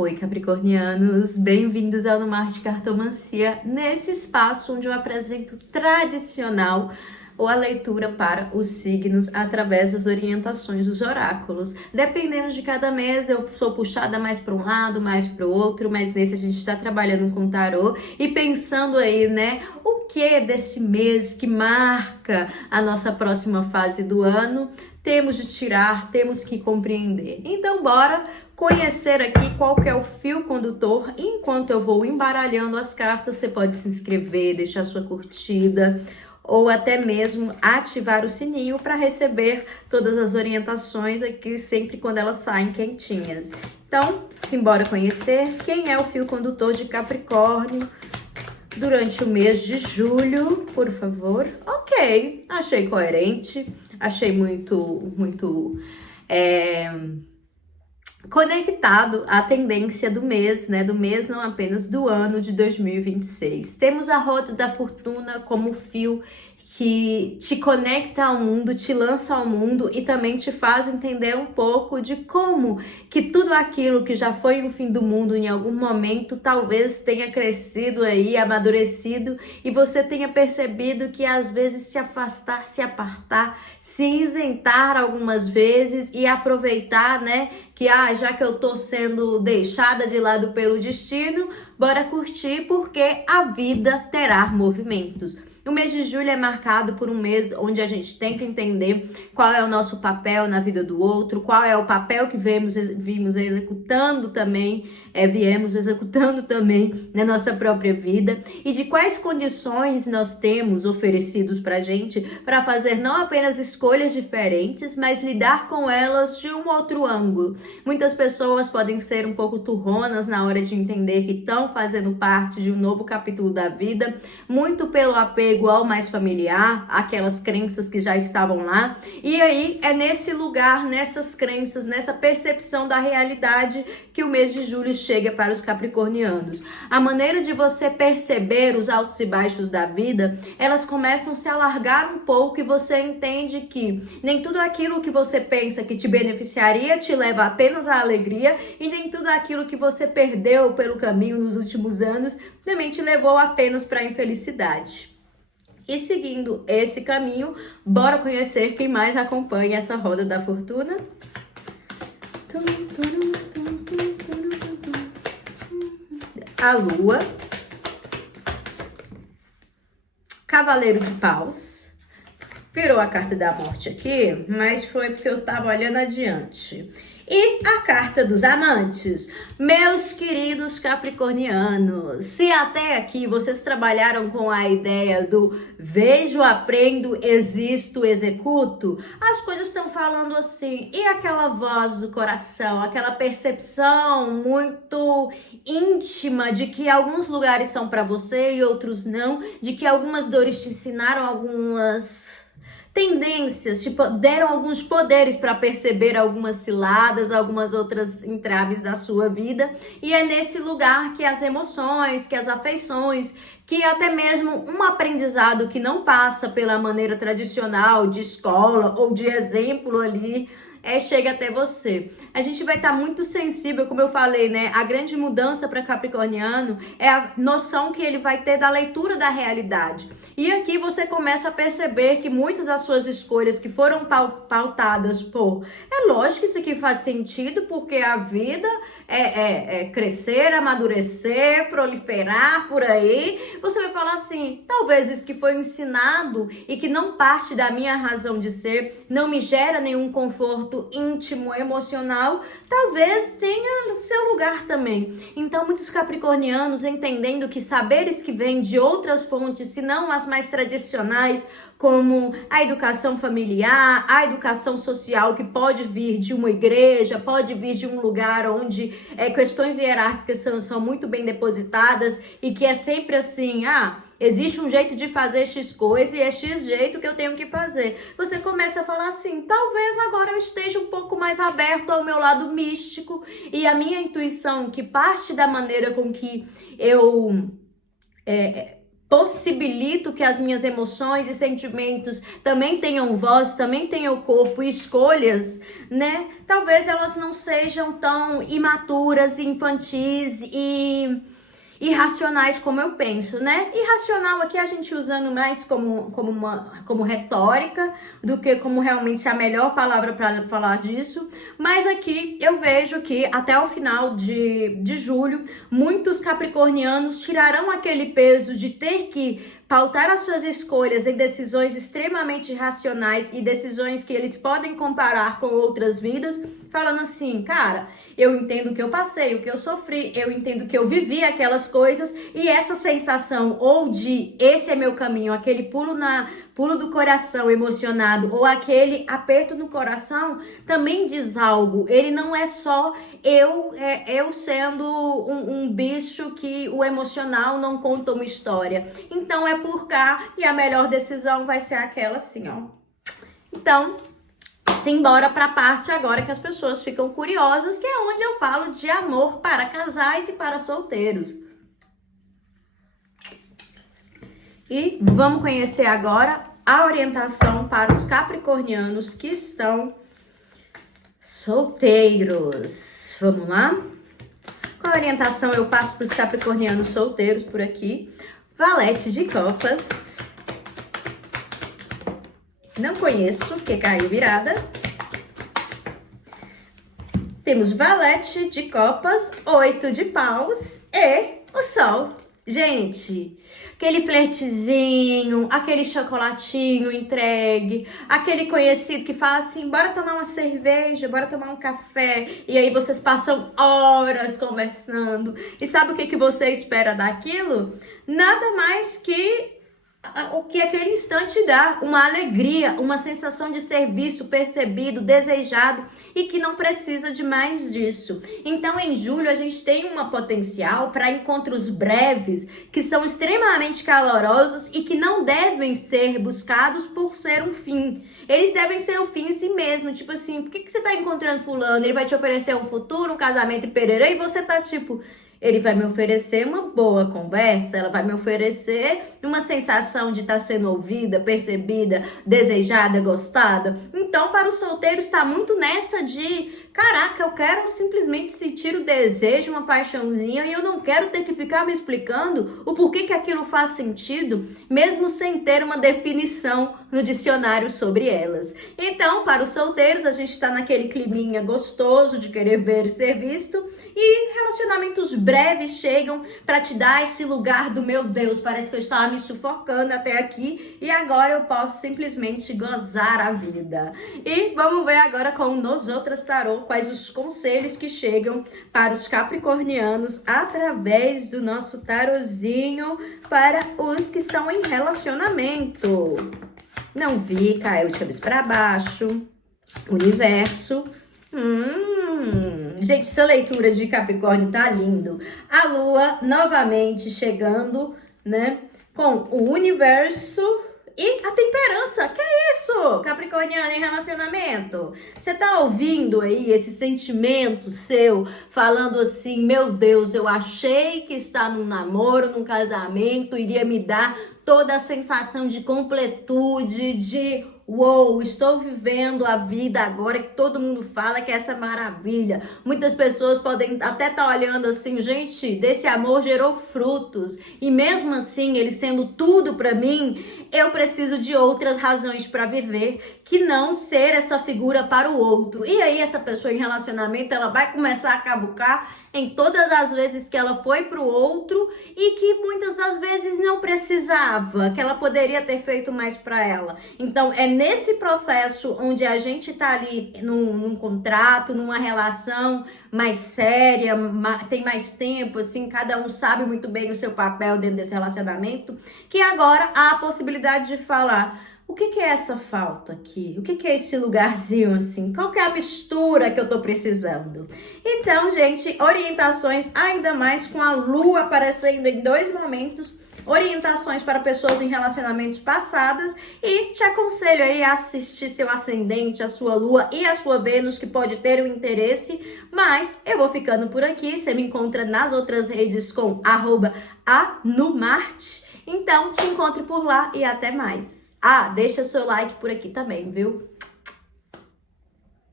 Oi, capricornianos! Bem-vindos ao No Mar de Cartomancia, nesse espaço onde eu apresento tradicional ou a leitura para os signos através das orientações dos oráculos. Dependendo de cada mês, eu sou puxada mais para um lado, mais para o outro, mas nesse a gente está trabalhando com tarô e pensando aí, né, o que desse mês que marca a nossa próxima fase do ano temos de tirar, temos que compreender. Então, bora conhecer aqui qual que é o fio condutor. Enquanto eu vou embaralhando as cartas, você pode se inscrever, deixar sua curtida ou até mesmo ativar o sininho para receber todas as orientações aqui sempre quando elas saem quentinhas. Então, simbora conhecer quem é o fio condutor de Capricórnio durante o mês de julho, por favor. Ok, achei coerente, achei muito conectado à tendência do mês, né? Do mês, não apenas do ano de 2026. Temos a Roda da Fortuna como fio que te conecta ao mundo, te lança ao mundo e também te faz entender um pouco de como que tudo aquilo que já foi um fim do mundo em algum momento talvez tenha crescido aí, amadurecido e você tenha percebido que às vezes se afastar, se apartar, se isentar algumas vezes e aproveitar, né, que já que eu tô sendo deixada de lado pelo destino, bora curtir porque a vida terá movimentos. O mês de julho é marcado por um mês onde a gente tem que entender qual é o nosso papel na vida do outro, qual é o papel que viemos executando também, viemos executando também na nossa própria vida e de quais condições nós temos oferecidos pra gente para fazer não apenas escolhas diferentes, mas lidar com elas de um outro ângulo. Muitas pessoas podem ser um pouco turronas na hora de entender que estão fazendo parte de um novo capítulo da vida, muito pelo apego ao mais familiar, aquelas crenças que já estavam lá. E aí é nesse lugar, nessas crenças, nessa percepção da realidade que o mês de julho chega para os capricornianos. A maneira de você perceber os altos e baixos da vida, elas começam a se alargar um pouco e você entende que nem tudo aquilo que você pensa que te beneficiaria te leva apenas à alegria e nem tudo aquilo que você perdeu pelo caminho nos últimos anos também te levou apenas para a infelicidade. E seguindo esse caminho, bora conhecer quem mais acompanha essa roda da fortuna. A Lua, Cavaleiro de Paus, virou a carta da morte aqui, mas foi porque eu tava olhando adiante. E a carta dos amantes. Meus queridos capricornianos, se até aqui vocês trabalharam com a ideia do vejo, aprendo, existo, executo, as coisas estão falando assim, e aquela voz do coração, aquela percepção muito íntima de que alguns lugares são para você e outros não, de que algumas dores te ensinaram algumas tendências, tipo, deram alguns poderes para perceber algumas ciladas, algumas outras entraves da sua vida, e é nesse lugar que as emoções, que as afeições, que até mesmo um aprendizado que não passa pela maneira tradicional de escola ou de exemplo ali, chega até você. A gente vai estar muito sensível, como eu falei, né? A grande mudança para Capricorniano é a noção que ele vai ter da leitura da realidade. E aqui você começa a perceber que muitas das suas escolhas que foram pautadas por... É lógico que isso aqui faz sentido, porque a vida é crescer, amadurecer, proliferar por aí. Você vai falar assim, talvez isso que foi ensinado e que não parte da minha razão de ser, não me gera nenhum conforto íntimo, emocional, talvez tenha seu lugar também. Então, muitos capricornianos entendendo que saberes que vêm de outras fontes, se não as mais tradicionais, como a educação familiar, a educação social que pode vir de uma igreja, pode vir de um lugar onde questões hierárquicas são muito bem depositadas e que é sempre assim, existe um jeito de fazer X coisa e é X jeito que eu tenho que fazer. Você começa a falar assim, talvez agora eu esteja um pouco mais aberto ao meu lado místico e a minha intuição, que parte da maneira com que eu possibilito que as minhas emoções e sentimentos também tenham voz, também tenham corpo e escolhas, né? Talvez elas não sejam tão imaturas, infantis e irracionais como eu penso, né? Irracional aqui a gente usando mais como retórica do que como realmente a melhor palavra para falar disso. Mas aqui eu vejo que até o final de julho, muitos capricornianos tirarão aquele peso de ter que pautar as suas escolhas em decisões extremamente racionais e decisões que eles podem comparar com outras vidas, falando assim, cara, eu entendo o que eu passei, o que eu sofri, eu entendo que eu vivi aquelas coisas e essa sensação ou de esse é meu caminho, aquele pulo do coração emocionado ou aquele aperto no coração também diz algo. Ele não é só eu sendo um bicho que o emocional não conta uma história. Então é por cá e a melhor decisão vai ser aquela assim, ó. Então, simbora pra parte agora que as pessoas ficam curiosas, que é onde eu falo de amor para casais e para solteiros. E vamos conhecer agora a orientação para os capricornianos que estão solteiros. Vamos lá? Qual orientação eu passo para os capricornianos solteiros por aqui? Valete de copas. Não conheço, porque caiu virada. Temos valete de copas, 8 de paus e o sol. Gente, aquele flertezinho, aquele chocolatinho entregue, aquele conhecido que fala assim, bora tomar uma cerveja, bora tomar um café, e aí vocês passam horas conversando. E sabe o que você espera daquilo? Nada mais que o que aquele instante dá, uma alegria, uma sensação de serviço percebido, desejado e que não precisa de mais disso. Então, em julho, a gente tem uma potencial para encontros breves que são extremamente calorosos e que não devem ser buscados por ser um fim. Eles devem ser o fim em si mesmo. Tipo assim, por que você tá encontrando fulano? Ele vai te oferecer um futuro, um casamento e pererê, e você tá tipo... Ele vai me oferecer uma boa conversa, ela vai me oferecer uma sensação de estar sendo ouvida, percebida, desejada, gostada. Então, para os solteiros, está muito nessa de, caraca, eu quero simplesmente sentir o desejo, uma paixãozinha, e eu não quero ter que ficar me explicando o porquê que aquilo faz sentido, mesmo sem ter uma definição no dicionário sobre elas. Então, para os solteiros, a gente está naquele climinha gostoso de querer ver e ser visto, e relacionamentos breves chegam para te dar esse lugar do meu Deus, parece que eu estava me sufocando até aqui e agora eu posso simplesmente gozar a vida. E vamos ver agora com o Nos Outras Tarô quais os conselhos que chegam para os capricornianos através do nosso tarozinho para os que estão em relacionamento. Não vi, caiu de cabeça para baixo. Universo. Gente, essa leitura de Capricórnio tá lindo. A Lua novamente chegando, né? Com o universo e a temperança. Que é isso, Capricorniano em relacionamento? Você tá ouvindo aí esse sentimento seu falando assim, meu Deus, eu achei que estar num namoro, num casamento, iria me dar toda a sensação de completude, de uou, estou vivendo a vida agora que todo mundo fala que é essa maravilha. Muitas pessoas podem até estar olhando assim, gente, desse amor gerou frutos. E mesmo assim, ele sendo tudo para mim, eu preciso de outras razões para viver, que não ser essa figura para o outro. E aí essa pessoa em relacionamento, ela vai começar a cavucar em todas as vezes que ela foi pro outro e que muitas das vezes não precisava, que ela poderia ter feito mais para ela. Então, é nesse processo onde a gente tá ali num contrato, numa relação mais séria, tem mais tempo, assim, cada um sabe muito bem o seu papel dentro desse relacionamento, que agora há a possibilidade de falar: o que é essa falta aqui? O que é esse lugarzinho assim? Qual que é a mistura que eu tô precisando? Então, gente, orientações ainda mais com a Lua aparecendo em 2 momentos, orientações para pessoas em relacionamentos passados e te aconselho aí a assistir seu ascendente, a sua Lua e a sua Vênus, que pode ter um interesse, mas eu vou ficando por aqui. Você me encontra nas outras redes com @anumarte. Então, te encontro por lá e até mais. Ah, deixa seu like por aqui também, viu?